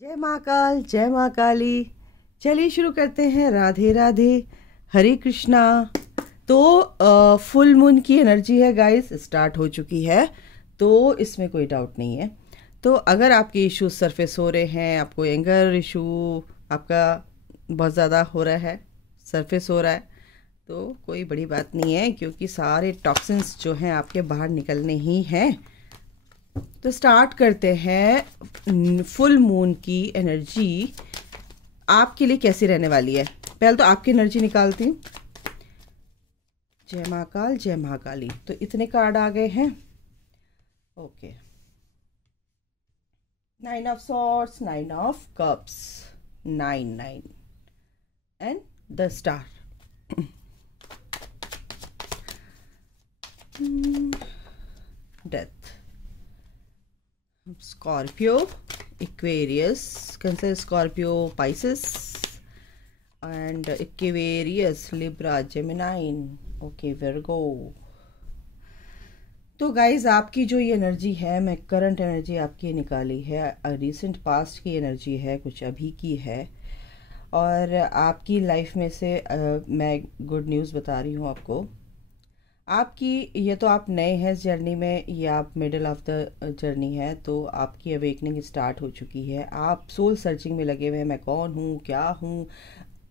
जय महाकाल, जय महाकाली। चलिए शुरू करते हैं। राधे राधे, हरे कृष्णा। तो फुल मून की एनर्जी है गाइस, स्टार्ट हो चुकी है, तो इसमें कोई डाउट नहीं है। तो अगर आपके इश्यूज सरफेस हो रहे हैं, आपको एंगर इशू आपका बहुत ज़्यादा हो रहा है, सरफेस हो रहा है, तो कोई बड़ी बात नहीं है, क्योंकि सारे टॉक्सिन्स जो हैं आपके बाहर निकलने ही हैं। तो स्टार्ट करते हैं। फुल मून की एनर्जी आपके लिए कैसी रहने वाली है। पहले तो आपकी एनर्जी निकालती हूँ। जय महाकाल, जय महाकाली। तो इतने कार्ड आ गए हैं। Okay, 9 of swords, 9 of cups, 9 9 and the star. Death, Scorpio, Aquarius, Cancer, Scorpio, Pisces, and Aquarius, Libra, Gemini, okay, Virgo। तो गाइज आपकी जो ये एनर्जी है, मैं करंट एनर्जी आपकी निकाली है, रिसेंट पास्ट की एनर्जी है, कुछ अभी की है, और आपकी लाइफ में से मैं गुड न्यूज़ बता रही हूँ आपको। आपकी ये तो आप नए हैं इस जर्नी में, ये आप मिडिल ऑफ द जर्नी है, तो आपकी अवेकनिंग स्टार्ट हो चुकी है। आप सोल सर्चिंग में लगे हुए हैं, मैं कौन हूँ, क्या हूँ।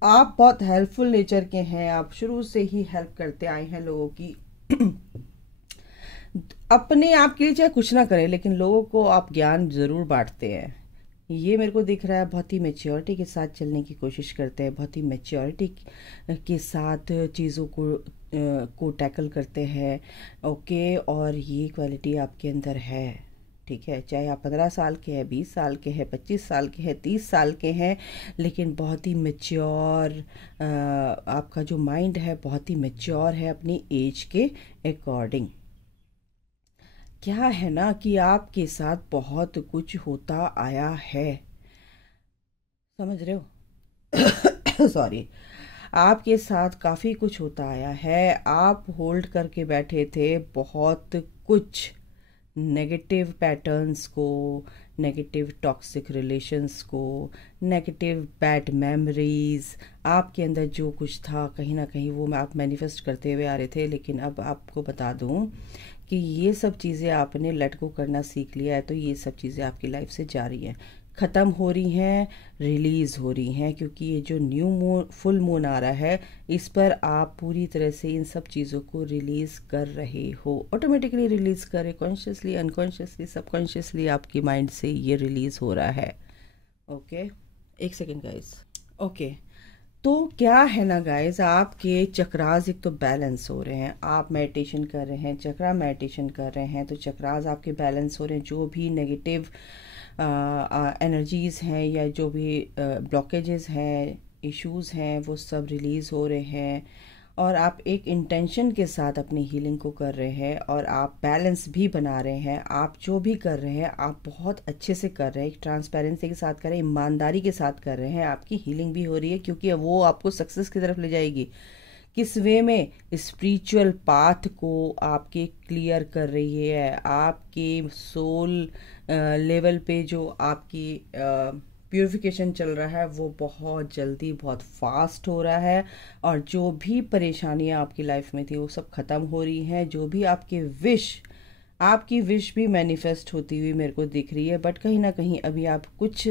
आप बहुत हेल्पफुल नेचर के हैं, आप शुरू से ही हेल्प करते आए हैं लोगों की। अपने आप के लिए चाहे कुछ ना करें, लेकिन लोगों को आप ज्ञान ज़रूर बांटते हैं, ये मेरे को दिख रहा है। बहुत ही मेच्योरिटी के साथ चलने की कोशिश करते हैं, बहुत ही मेच्योरिटी के साथ चीज़ों को टैकल करते हैं। ओके, और ये क्वालिटी आपके अंदर है, ठीक है। चाहे आप 15 साल के हैं, 20 साल के हैं, 25 साल के हैं, 30 साल के हैं, लेकिन बहुत ही मेच्योर आपका जो माइंड है बहुत ही मेच्योर है अपनी एज के अकॉर्डिंग। क्या है ना कि आपके साथ बहुत कुछ होता आया है, समझ रहे हो। सॉरी, आपके साथ काफ़ी कुछ होता आया है। आप होल्ड करके बैठे थे बहुत कुछ नेगेटिव पैटर्न्स को, नेगेटिव टॉक्सिक रिलेशंस को, नेगेटिव बैड मेमोरीज। आपके अंदर जो कुछ था कहीं ना कहीं वो आप मैनिफेस्ट करते हुए आ रहे थे, लेकिन अब आपको बता दूं कि ये सब चीज़ें आपने लेट गो करना सीख लिया है, तो ये सब चीज़ें आपकी लाइफ से जा रही हैं, ख़त्म हो रही हैं, रिलीज़ हो रही हैं, क्योंकि ये जो न्यू मून, फुल मून आ रहा है, इस पर आप पूरी तरह से इन सब चीज़ों को रिलीज़ कर रहे हो। ऑटोमेटिकली रिलीज़ करें, कॉन्शियसली, अनकॉन्शियसली, सबकॉन्शियसली आपकी माइंड से ये रिलीज़ हो रहा है। ओके, एक सेकेंड गाइस। ओके, तो क्या है ना गाइज, आपके चक्रास एक तो बैलेंस हो रहे हैं। आप मेडिटेशन कर रहे हैं, चक्रा मेडिटेशन कर रहे हैं, तो चक्रास आपके बैलेंस हो रहे हैं। जो भी नेगेटिव एनर्जीज़ हैं या जो भी ब्लॉकेजेस हैं, इश्यूज़ हैं, वो सब रिलीज़ हो रहे हैं, और आप एक इंटेंशन के साथ अपनी हीलिंग को कर रहे हैं, और आप बैलेंस भी बना रहे हैं। आप जो भी कर रहे हैं आप बहुत अच्छे से कर रहे हैं, एक ट्रांसपेरेंसी के साथ कर रहे हैं, ईमानदारी के साथ कर रहे हैं। आपकी हीलिंग भी हो रही है, क्योंकि वो आपको सक्सेस की तरफ ले जाएगी। किस वे में? स्पिरिचुअल पाथ को आपके क्लियर कर रही है। आपके सोल लेवल पे जो आपकी प्यूरिफिकेशन चल रहा है वो बहुत जल्दी, बहुत फास्ट हो रहा है, और जो भी परेशानियां आपकी लाइफ में थी वो सब ख़त्म हो रही हैं। जो भी आपकी विश भी मैनिफेस्ट होती हुई मेरे को दिख रही है, बट कहीं ना कहीं अभी आप कुछ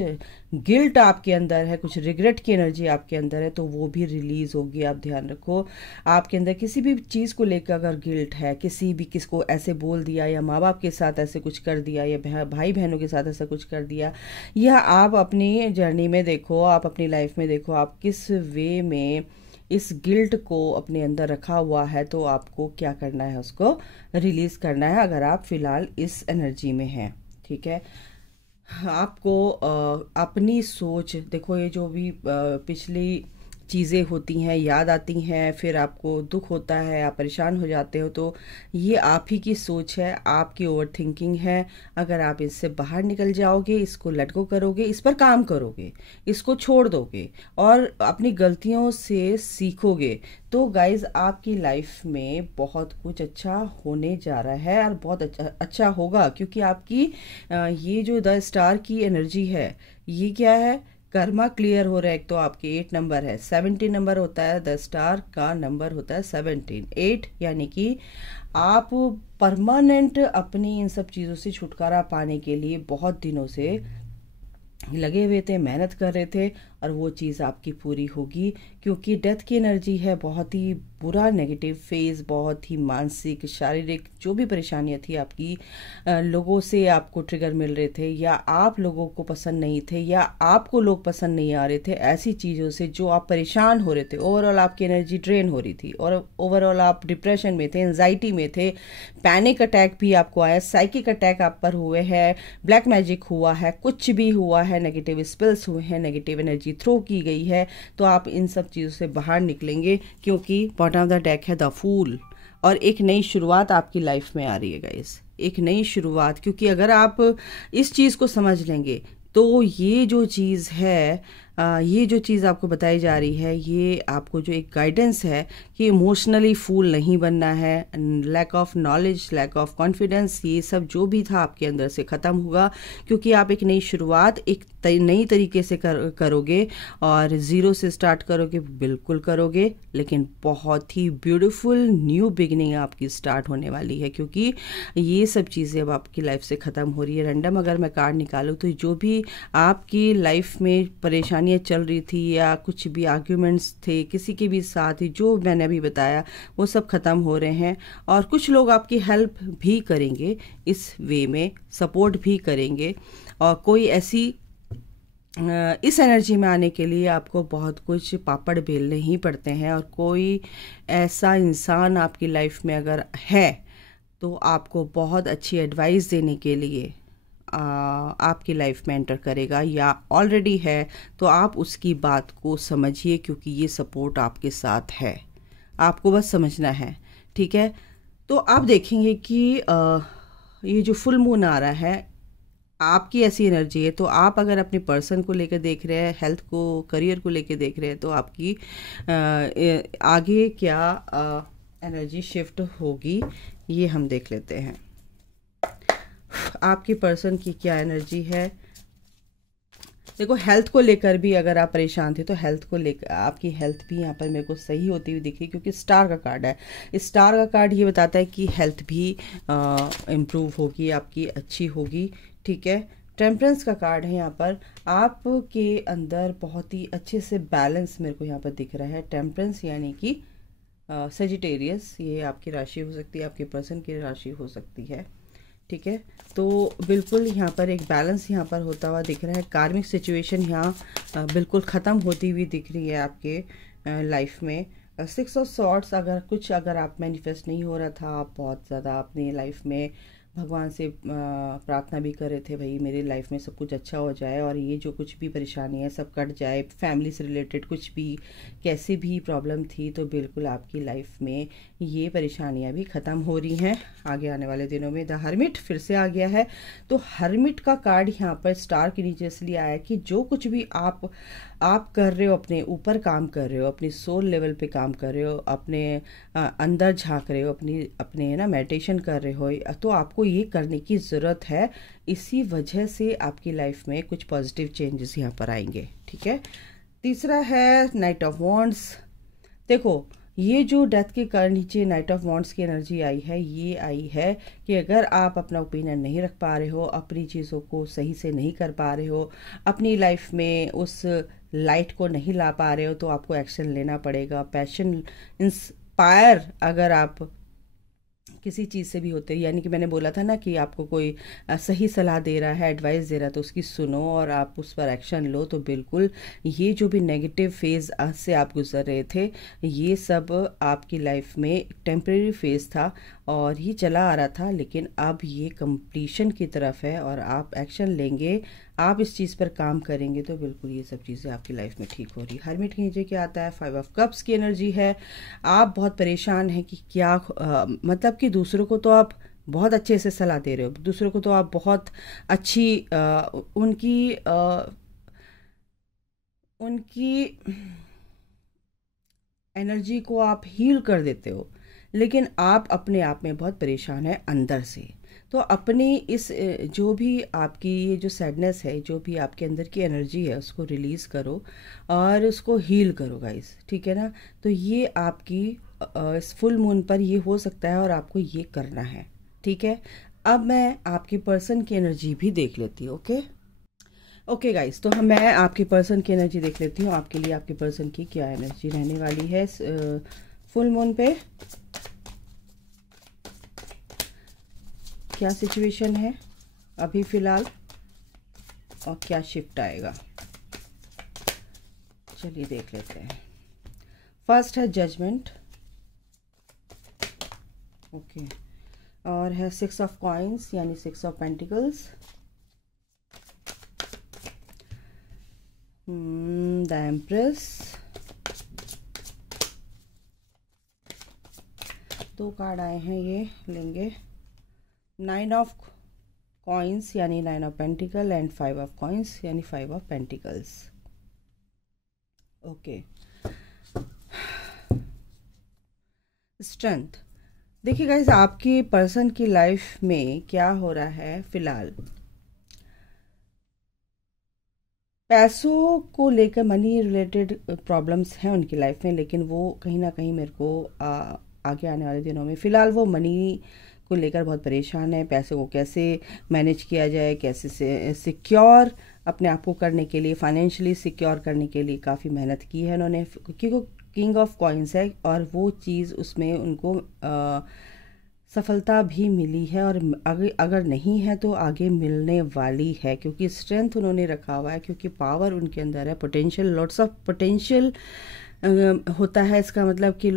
गिल्ट आपके अंदर है, कुछ रिग्रेट की एनर्जी आपके अंदर है, तो वो भी रिलीज़ होगी। आप ध्यान रखो, आपके अंदर किसी भी चीज़ को लेकर अगर गिल्ट है, किसको ऐसे बोल दिया, या माँ बाप के साथ ऐसे कुछ कर दिया, या भाई बहनों के साथ ऐसा कुछ कर दिया, या आप अपनी जर्नी में देखो, आप अपनी लाइफ में देखो, आप किस वे में इस गिल्ट को अपने अंदर रखा हुआ है, तो आपको क्या करना है, उसको रिलीज करना है, अगर आप फिलहाल इस एनर्जी में हैं, ठीक है। आपको अपनी सोच देखो, ये जो भी पिछली चीज़ें होती हैं, याद आती हैं, फिर आपको दुख होता है, आप परेशान हो जाते हो, तो ये आप ही की सोच है, आपकी ओवर थिंकिंग है। अगर आप इससे बाहर निकल जाओगे, इसको लेट गो करोगे, इस पर काम करोगे, इसको छोड़ दोगे और अपनी गलतियों से सीखोगे, तो गाइज आपकी लाइफ में बहुत कुछ अच्छा होने जा रहा है और बहुत अच्छा होगा। क्योंकि आपकी ये जो द स्टार की एनर्जी है, ये क्या है, कर्मा क्लियर हो रहा है। एक तो आपके 8 नंबर है, 17 नंबर होता है, द स्टार का नंबर होता है 17 8, यानी कि आप परमानेंट अपनी इन सब चीज़ों से छुटकारा पाने के लिए बहुत दिनों से लगे हुए थे, मेहनत कर रहे थे, और वो चीज़ आपकी पूरी होगी। क्योंकि डेथ की एनर्जी है, बहुत ही बुरा नेगेटिव फेज, बहुत ही मानसिक शारीरिक जो भी परेशानियां थी आपकी, लोगों से आपको ट्रिगर मिल रहे थे, या आप लोगों को पसंद नहीं थे, या आपको लोग पसंद नहीं आ रहे थे, ऐसी चीज़ों से जो आप परेशान हो रहे थे, ओवरऑल आपकी एनर्जी ड्रेन हो रही थी और ओवरऑल आप डिप्रेशन में थे, एंजाइटी में थे, पैनिक अटैक भी आपको आया, साइकिक अटैक आप पर हुए हैं, ब्लैक मैजिक हुआ है, कुछ भी हुआ है, नेगेटिव स्पेल्स हुए हैं, नेगेटिव एनर्जी थ्रो की गई है, तो आप इन सब चीज़ों से बाहर निकलेंगे। क्योंकि बॉटम ऑफ द डेक है द फूल, और एक नई शुरुआत आपकी लाइफ में आ रही है गाइस, एक नई शुरुआत। क्योंकि अगर आप इस चीज़ को समझ लेंगे तो ये जो चीज़ है, ये जो चीज़ आपको बताई जा रही है, ये आपको जो एक गाइडेंस है कि इमोशनली फूल नहीं बनना है, lack of knowledge, lack of confidence, ये सब जो भी था आपके अंदर से ख़त्म होगा। क्योंकि आप एक नई शुरुआत एक नई तरीके से करोगे, और ज़ीरो से स्टार्ट करोगे, बिल्कुल करोगे, लेकिन बहुत ही ब्यूटीफुल न्यू बिगिनिंग आपकी स्टार्ट होने वाली है। क्योंकि ये सब चीज़ें अब आपकी लाइफ से ख़त्म हो रही है। रैंडम अगर मैं कार्ड निकालूँ तो जो भी आपकी लाइफ में परेशानियां चल रही थी, या कुछ भी आर्ग्यूमेंट्स थे किसी के भी साथ, जो मैंने अभी बताया, वो सब ख़त्म हो रहे हैं। और कुछ लोग आपकी हेल्प भी करेंगे, इस वे में सपोर्ट भी करेंगे। और कोई ऐसी इस एनर्जी में आने के लिए आपको बहुत कुछ पापड़ बेलने ही पड़ते हैं। और कोई ऐसा इंसान आपकी लाइफ में अगर है तो आपको बहुत अच्छी एडवाइस देने के लिए आपकी लाइफ में एंटर करेगा, या ऑलरेडी है तो आप उसकी बात को समझिए। क्योंकि ये सपोर्ट आपके साथ है, आपको बस समझना है, ठीक है। तो आप देखेंगे कि ये जो फुल मून आ रहा है, आपकी ऐसी एनर्जी है। तो आप अगर अपने पर्सन को लेकर देख रहे हैं, हेल्थ को, करियर को लेकर देख रहे हैं, तो आपकी आगे क्या एनर्जी शिफ्ट होगी, ये हम देख लेते हैं। आपके पर्सन की क्या एनर्जी है। देखो, हेल्थ को लेकर भी अगर आप परेशान थे तो हेल्थ को लेकर आपकी हेल्थ भी यहाँ पर मेरे को सही होती हुई दिख रही, क्योंकि स्टार का कार्ड है। इस स्टार का कार्ड ये बताता है कि हेल्थ भी इम्प्रूव होगी, आपकी अच्छी होगी, ठीक है। टेम्परेंस का कार्ड है यहाँ पर, आपके अंदर बहुत ही अच्छे से बैलेंस मेरे को यहाँ पर दिख रहा है। टेम्परेंस यानी कि सेजिटेरियस, ये आपकी राशि हो सकती है, आपके पर्सन की राशि हो सकती है, ठीक है। तो बिल्कुल यहाँ पर एक बैलेंस यहाँ पर होता हुआ दिख रहा है। कार्मिक सिचुएशन यहाँ बिल्कुल ख़त्म होती हुई दिख रही है आपके लाइफ में। 6 ऑफ सॉर्ड्स, अगर आप मैनिफेस्ट नहीं हो रहा था, आप बहुत ज़्यादा अपनी लाइफ में भगवान से प्रार्थना भी कर रहे थे, भाई मेरी लाइफ में सब कुछ अच्छा हो जाए और ये जो कुछ भी परेशानी है सब कट जाए, फैमिली से रिलेटेड कुछ भी कैसी भी प्रॉब्लम थी, तो बिल्कुल आपकी लाइफ में ये परेशानियां भी ख़त्म हो रही हैं। आगे आने वाले दिनों में द हर्मिट फिर से आ गया है। तो हर्मिट का कार्ड यहाँ पर स्टार के नीचे इसलिए आया कि जो कुछ भी आप कर रहे हो, अपने ऊपर काम कर रहे हो, अपनी सोल लेवल पे काम कर रहे हो, अपने अंदर झांक रहे हो, अपने ना मेडिटेशन कर रहे हो, तो आपको ये करने की ज़रूरत है। इसी वजह से आपकी लाइफ में कुछ पॉजिटिव चेंजेस यहाँ पर आएंगे, ठीक है। तीसरा है नाइट ऑफ वॉन्ड्स। देखो, ये जो डेथ के नीचे नाइट ऑफ वॉन्ड्स की एनर्जी आई है, ये आई है कि अगर आप अपना ओपिनियन नहीं रख पा रहे हो, अपनी चीज़ों को सही से नहीं कर पा रहे हो, अपनी लाइफ में उस लाइट को नहीं ला पा रहे हो, तो आपको एक्शन लेना पड़ेगा। पैशन इंस्पायर अगर आप किसी चीज़ से भी होते हैं, यानी कि मैंने बोला था ना कि आपको कोई सही सलाह दे रहा है, एडवाइस दे रहा है, तो उसकी सुनो और आप उस पर एक्शन लो। तो बिल्कुल ये जो भी नेगेटिव फेज़ से आप गुजर रहे थे, ये सब आपकी लाइफ में टेम्परेरी फेज़ था और ये चला आ रहा था, लेकिन अब ये कंप्लीशन की तरफ है और आप एक्शन लेंगे, आप इस चीज़ पर काम करेंगे तो बिल्कुल ये सब चीज़ें आपकी लाइफ में ठीक हो रही है। हर्मिट के नीचे क्या आता है, 5 ऑफ कप्स की एनर्जी है। आप बहुत परेशान हैं कि क्या मतलब कि दूसरों को तो आप बहुत अच्छे से सलाह दे रहे हो, दूसरों को तो आप बहुत अच्छी उनकी एनर्जी को आप हील कर देते हो, लेकिन आप अपने आप में बहुत परेशान हैं अंदर से। तो अपनी इस जो भी आपकी ये जो सैडनेस है, जो भी आपके अंदर की एनर्जी है, उसको रिलीज़ करो और उसको हील करो गाइस, ठीक है ना। तो ये आपकी इस फुल मून पर ये हो सकता है और आपको ये करना है, ठीक है। अब मैं आपकी पर्सन की एनर्जी भी देख लेती हूँ। ओके गाइस, तो मैं आपके पर्सन की एनर्जी देख लेती हूँ, आपके लिए आपके पर्सन की क्या एनर्जी रहने वाली है फुल मून पे। क्या सिचुएशन है अभी फ़िलहाल और क्या शिफ्ट आएगा, चलिए देख लेते हैं। फर्स्ट है जजमेंट, ओके, और है 6 ऑफ कॉइन्स यानी 6 of pentacles, the empress, 2 card आए हैं, ये लेंगे। 9 ऑफ कॉइन्स यानी 9 of pentacle and 5 of coins यानी 5 ऑफ पेंटिकल्स। Okay, strength. देखिए गाइस, आपकी पर्सन की लाइफ में क्या हो रहा है फ़िलहाल, पैसों को लेकर मनी रिलेटेड प्रॉब्लम्स हैं उनकी लाइफ में, लेकिन वो कहीं ना कहीं मेरे को आगे आने वाले दिनों में फ़िलहाल वो मनी को लेकर बहुत परेशान है। पैसे को कैसे मैनेज किया जाए, कैसे से सिक्योर अपने आप को करने के लिए, फाइनेंशियली सिक्योर करने के लिए काफ़ी मेहनत की है उन्होंने, क्योंकि वो किंग ऑफ कॉइन्स है और वो चीज़ उसमें उनको सफलता भी मिली है और अगर नहीं है तो आगे मिलने वाली है, क्योंकि स्ट्रेंथ उन्होंने रखा हुआ है, क्योंकि पावर उनके अंदर है, पोटेंशियल, लॉट्स ऑफ पोटेंशियल होता है। इसका मतलब कि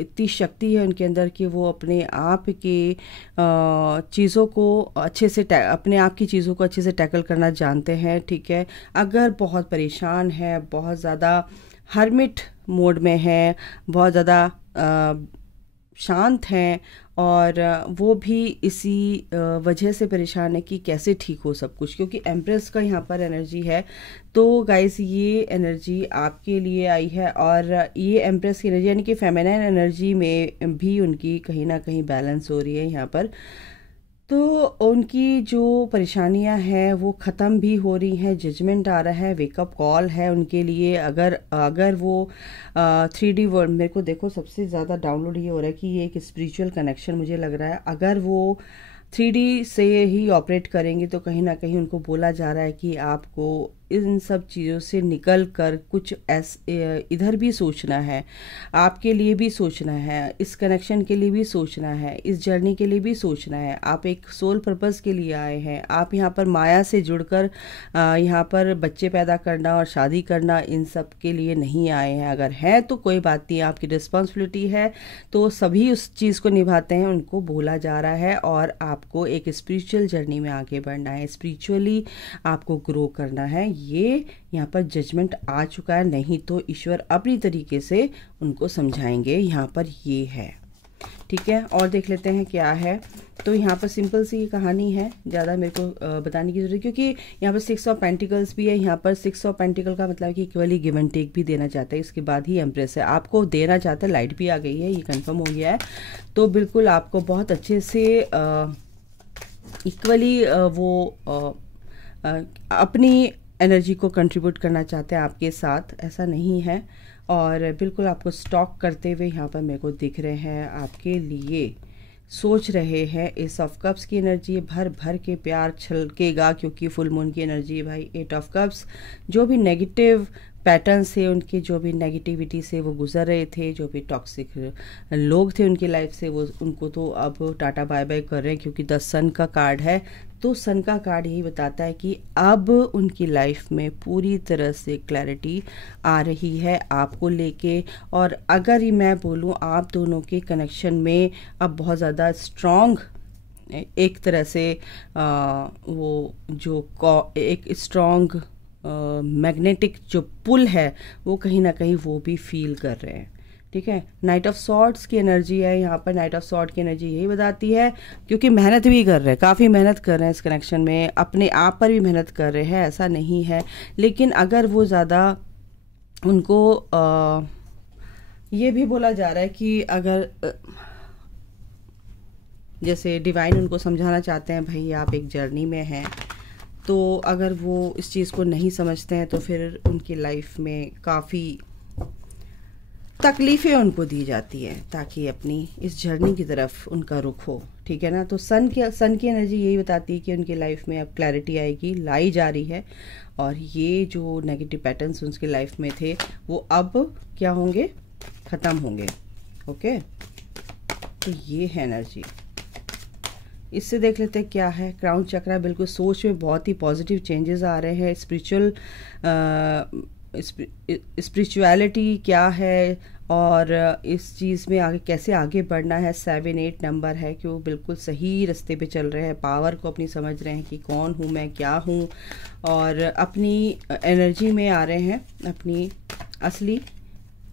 इतनी शक्ति है उनके अंदर कि वो अपने आप की चीज़ों को अच्छे से अपने आप की चीज़ों को अच्छे से टैकल करना जानते हैं, ठीक है। अगर बहुत परेशान है, बहुत ज़्यादा हर्मिट मोड में है, बहुत ज़्यादा शांत हैं और वो भी इसी वजह से परेशान है कि कैसे ठीक हो सब कुछ, क्योंकि एम्प्रेस का यहाँ पर एनर्जी है। तो गाइस, ये एनर्जी आपके लिए आई है और ये एम्प्रेस की एनर्जी यानी कि फेमिनाइन एनर्जी में भी उनकी कहीं ना कहीं बैलेंस हो रही है यहाँ पर। तो उनकी जो परेशानियां हैं वो ख़त्म भी हो रही हैं, जजमेंट आ रहा है, वेकअप कॉल है उनके लिए। अगर अगर वो 3D वर्ल्ड, मेरे को देखो सबसे ज़्यादा डाउनलोड ये हो रहा है कि ये एक स्पिरिचुअल कनेक्शन मुझे लग रहा है। अगर वो 3D से ही ऑपरेट करेंगे तो कहीं ना कहीं उनको बोला जा रहा है कि आपको इन सब चीज़ों से निकल कर कुछ इधर भी सोचना है, आपके लिए भी सोचना है, इस कनेक्शन के लिए भी सोचना है, इस जर्नी के लिए भी सोचना है। आप एक सोल पर्पस के लिए आए हैं, आप यहाँ पर माया से जुड़कर यहाँ पर बच्चे पैदा करना और शादी करना इन सब के लिए नहीं आए हैं। अगर हैं तो कोई बात नहीं, आपकी रिस्पॉन्सिबिलिटी है तो सभी उस चीज़ को निभाते हैं, उनको बोला जा रहा है। और आपको एक स्पिरिचुअल जर्नी में आगे बढ़ना है, स्पिरिचुअली आपको ग्रो करना है, ये यहाँ पर जजमेंट आ चुका है। नहीं तो ईश्वर अपनी तरीके से उनको समझाएंगे, यहाँ पर ये है, ठीक है। और देख लेते हैं क्या है। तो यहाँ पर सिंपल सी कहानी है, ज़्यादा मेरे को बताने की जरूरत, क्योंकि यहाँ पर 6 ऑफ पेंटिकल्स भी है। यहाँ पर 6 ऑफ पेंटिकल का मतलब कि इक्वली गिव एंड टेक भी देना चाहता है, इसके बाद ही एम्प्रेस है, आपको देना चाहता है। लाइट भी आ गई है, ये कंफर्म हो गया है। तो बिल्कुल आपको बहुत अच्छे से इक्वली वो अपनी एनर्जी को कंट्रीब्यूट करना चाहते हैं आपके साथ, ऐसा नहीं है। और बिल्कुल आपको स्टॉक करते हुए यहाँ पर मेरे को दिख रहे हैं, आपके लिए सोच रहे हैं। एस ऑफ कप्स की एनर्जी भर भर के प्यार छलकेगा, क्योंकि फुल मून की एनर्जी है भाई। 8 ऑफ कप्स, जो भी नेगेटिव पैटर्न से, उनके जो भी नेगेटिविटी से वो गुजर रहे थे, जो भी टॉक्सिक लोग थे उनकी लाइफ से, वो उनको तो अब टाटा बाय बाय कर रहे हैं, क्योंकि 10 सन का कार्ड है। तो सन का कार्ड यही बताता है कि अब उनकी लाइफ में पूरी तरह से क्लैरिटी आ रही है आपको लेके। और अगर ही मैं बोलूँ, आप दोनों के कनेक्शन में अब बहुत ज़्यादा स्ट्रॉन्ग एक तरह से वो जो एक स्ट्रॉन्ग मैग्नेटिक जो पुल है वो कहीं ना कहीं वो भी फील कर रहे हैं। ठीक है, नाइट ऑफ सॉर्ड्स की एनर्जी है यहाँ पर। नाइट ऑफ सॉर्ड की एनर्जी यही बताती है, क्योंकि मेहनत भी कर रहे हैं, काफ़ी मेहनत कर रहे हैं इस कनेक्शन में, अपने आप पर भी मेहनत कर रहे हैं, ऐसा नहीं है। लेकिन अगर वो ज़्यादा उनको ये भी बोला जा रहा है कि अगर जैसे डिवाइन उनको समझाना चाहते हैं भाई आप एक जर्नी में हैं, तो अगर वो इस चीज़ को नहीं समझते हैं तो फिर उनकी लाइफ में काफ़ी तकलीफ़ें उनको दी जाती हैं ताकि अपनी इस जर्नी की तरफ उनका रुख हो। ठीक है ना। तो सन की एनर्जी यही बताती है कि उनकी लाइफ में अब क्लैरिटी आएगी, लाई जा रही है, और ये जो नेगेटिव पैटर्न्स उनकी लाइफ में थे वो अब क्या होंगे, ख़त्म होंगे। ओके, तो ये है एनर्जी। इससे देख लेते हैं क्या है। क्राउन चक्रा, बिल्कुल सोच में बहुत ही पॉजिटिव चेंजेस आ रहे हैं। स्पिरिचुअलिटी क्या है और इस चीज़ में आगे कैसे आगे बढ़ना है। 7-8 नंबर है कि वो बिल्कुल सही रास्ते पे चल रहे हैं, पावर को अपनी समझ रहे हैं कि कौन हूँ मैं, क्या हूँ, और अपनी एनर्जी में आ रहे हैं, अपनी असली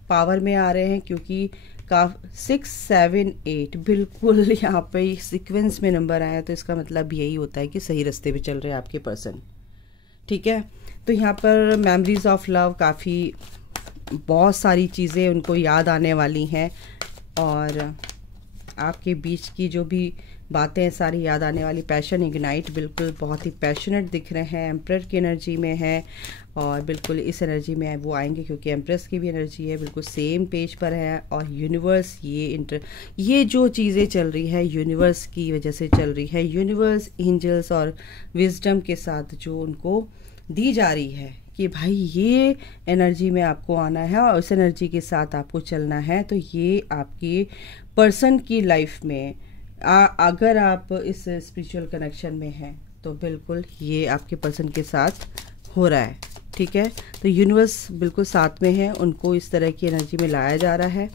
पावर में आ रहे हैं, क्योंकि 6, 7, 8 बिल्कुल यहाँ पे सीक्वेंस में नंबर आया, तो इसका मतलब यही होता है कि सही रास्ते पे चल रहे हैं आपके पर्सन। ठीक है, तो यहाँ पर मेमोरीज ऑफ लव, काफ़ी बहुत सारी चीज़ें उनको याद आने वाली हैं, और आपके बीच की जो भी बातें सारी याद आने वाली। पैशन इग्नाइट, बिल्कुल बहुत ही पैशनेट दिख रहे हैं, एम्परर की एनर्जी में है, और बिल्कुल इस एनर्जी में वो आएंगे क्योंकि एम्प्रेस की भी एनर्जी है, बिल्कुल सेम पेज पर है। और यूनिवर्स, ये जो चीज़ें चल रही है यूनिवर्स की वजह से चल रही है। यूनिवर्स, एंजल्स और विजडम के साथ जो उनको दी जा रही है कि भाई ये एनर्जी में आपको आना है और उस एनर्जी के साथ आपको चलना है। तो ये आपके पर्सन की लाइफ में अगर आप इस स्पिरिचुअल कनेक्शन में हैं तो बिल्कुल ये आपके पर्सन के साथ हो रहा है। ठीक है, तो यूनिवर्स बिल्कुल साथ में है, उनको इस तरह की एनर्जी में लाया जा रहा है।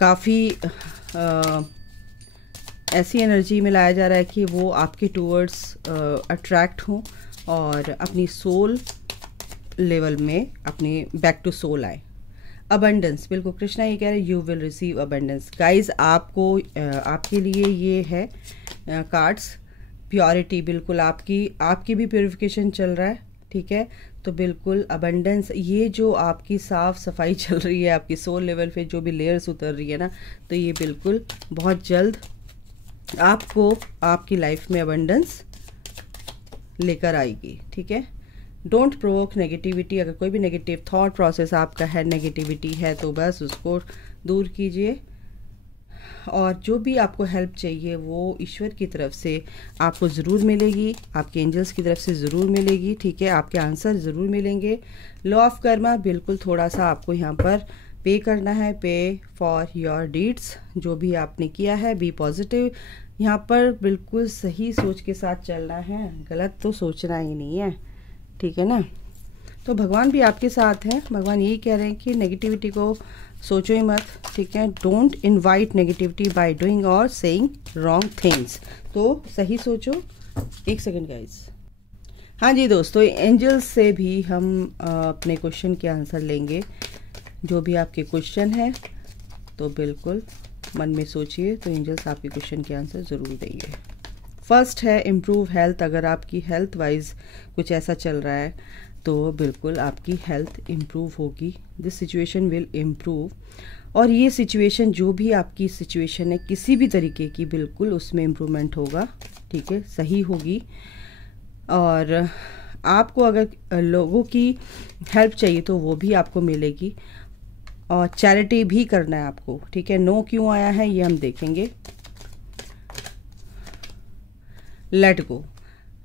काफ़ी ऐसी एनर्जी में लाया जा रहा है कि वो आपके टूवर्ड्स अट्रैक्ट हों और अपनी सोल लेवल में अपने बैक टू सोल आए। अबंडेंस, बिल्कुल कृष्णा ये कह रहे हैं you will receive abundance. Guys आपको आपके लिए ये है कार्ड्स प्योरिटी, बिल्कुल आपकी भी प्योरिफिकेशन चल रहा है। ठीक है, तो बिल्कुल अबंडेंस, ये जो आपकी साफ सफाई चल रही है आपकी सोल लेवल पे, जो भी लेयर्स उतर रही है ना, तो ये बिल्कुल बहुत जल्द आपको आपकी लाइफ में अबंडेंस लेकर आएगी। ठीक है, डोंट प्रोवोक नेगेटिविटी। अगर कोई भी नेगेटिव थॉट प्रोसेस आपका है, नेगेटिविटी है, तो बस उसको दूर कीजिए, और जो भी आपको हेल्प चाहिए वो ईश्वर की तरफ से आपको ज़रूर मिलेगी, आपके एंजल्स की तरफ से ज़रूर मिलेगी। ठीक है, आपके आंसर ज़रूर मिलेंगे। लॉ ऑफ कर्मा, बिल्कुल थोड़ा सा आपको यहाँ पर पे करना है, पे फॉर योर डीड्स, जो भी आपने किया है। बी पॉजिटिव, यहाँ पर बिल्कुल सही सोच के साथ चलना है, गलत तो सोचना ही नहीं है। ठीक है ना, तो भगवान भी आपके साथ हैं। भगवान यही कह रहे हैं कि नेगेटिविटी को सोचो ही मत। ठीक है, don't invite negativity by doing और सेइंग रॉन्ग थिंग्स। तो सही सोचो। एक सेकंड गाइस। हाँ जी दोस्तों, एंजल्स से भी हम अपने क्वेश्चन के आंसर लेंगे। जो भी आपके क्वेश्चन है तो बिल्कुल मन में सोचिए, तो एंजल्स आपके क्वेश्चन के आंसर ज़रूर देंगे। फर्स्ट है इम्प्रूव हेल्थ। अगर आपकी हेल्थ वाइज कुछ ऐसा चल रहा है तो बिल्कुल आपकी हेल्थ इम्प्रूव होगी। दिस सिचुएशन विल इम्प्रूव, और ये सिचुएशन जो भी आपकी सिचुएशन है किसी भी तरीके की, बिल्कुल उसमें इम्प्रूवमेंट होगा। ठीक है, सही होगी। और आपको अगर लोगों की हेल्प चाहिए तो वो भी आपको मिलेगी, और चैरिटी भी करना है आपको। ठीक है, नो क्यों आया है ये हम देखेंगे। लेट गो,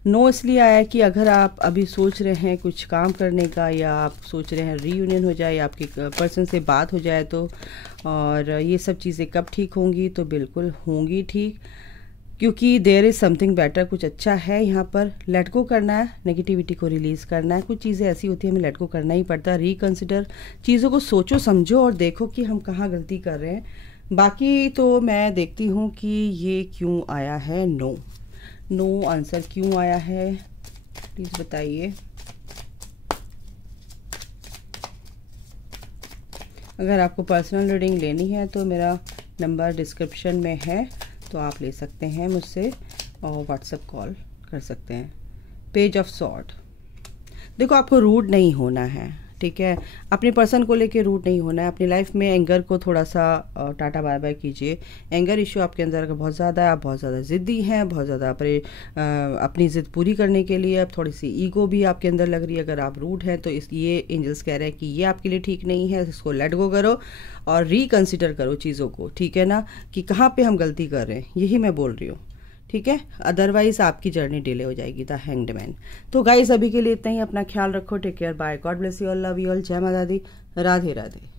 नो इसलिए आया कि अगर आप अभी सोच रहे हैं कुछ काम करने का, या आप सोच रहे हैं रीयूनियन हो जाए, या आपके पर्सन से बात हो जाए, तो और ये सब चीज़ें कब ठीक होंगी, तो बिल्कुल होंगी ठीक। क्योंकि देयर इज़ समथिंग बेटर, कुछ अच्छा है यहाँ पर। लेट गो करना है, नेगेटिविटी को रिलीज़ करना है। कुछ चीज़ें ऐसी होती है हमें लेट गो करना ही पड़ता है। रिकंसिडर, चीज़ों को सोचो समझो और देखो कि हम कहाँ गलती कर रहे हैं। बाकी तो मैं देखती हूँ कि ये क्यों आया है नो। नो आंसर क्यों आया है, प्लीज़ बताइए। अगर आपको पर्सनल रीडिंग लेनी है तो मेरा नंबर डिस्क्रिप्शन में है, तो आप ले सकते हैं मुझसे और व्हाट्सएप कॉल कर सकते हैं। पेज ऑफ सॉर्ड, देखो आपको रूड नहीं होना है, ठीक है। अपने पर्सन को लेके रूड नहीं होना है। अपनी लाइफ में एंगर को थोड़ा सा टाटा बाय बाय कीजिए। एंगर इशू आपके अंदर का बहुत ज़्यादा है, आप बहुत ज़्यादा ज़िद्दी हैं, बहुत ज़्यादा अपनी ज़िद पूरी करने के लिए अब थोड़ी सी ईगो भी आपके अंदर लग रही है। अगर आप रूड हैं तो ये एंजल्स कह रहे हैं कि ये आपके लिए ठीक नहीं है, इसको लेट गो करो और रिकन्सिडर करो चीज़ों को, ठीक है ना, कि कहाँ पर हम गलती कर रहे हैं, यही मैं बोल रही हूँ, ठीक है। अदरवाइज आपकी जर्नी डिले हो जाएगी। The hanged man. तो गाइस अभी के लिए इतना ही, अपना ख्याल रखो, take care, bye, God bless you all, love you all, जय माता दी, राधे राधे।